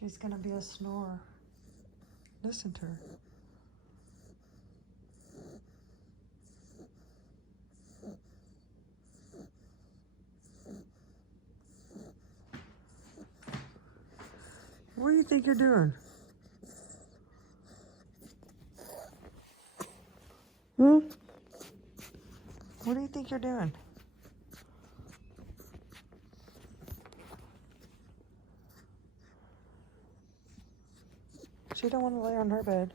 She's gonna be a snorer. Listen to her. What do you think you're doing? What do you think you're doing? She don't want to lay on her bed.